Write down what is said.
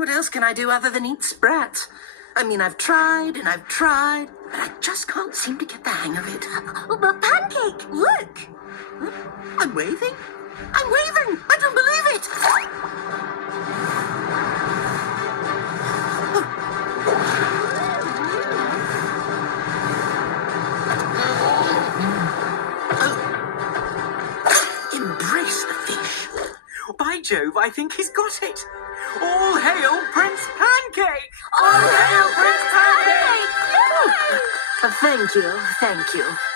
What else can I do other than eat sprats? I mean, I've tried and I've tried, but I just can't seem to get the hang of it. But Pancake, look! I'm waving? I'm waving! I don't believe it! Embrace the fish. By Jove, I think he's got it. All hail Prince Pancake! All hail Prince Pancake! Thank you, thank you.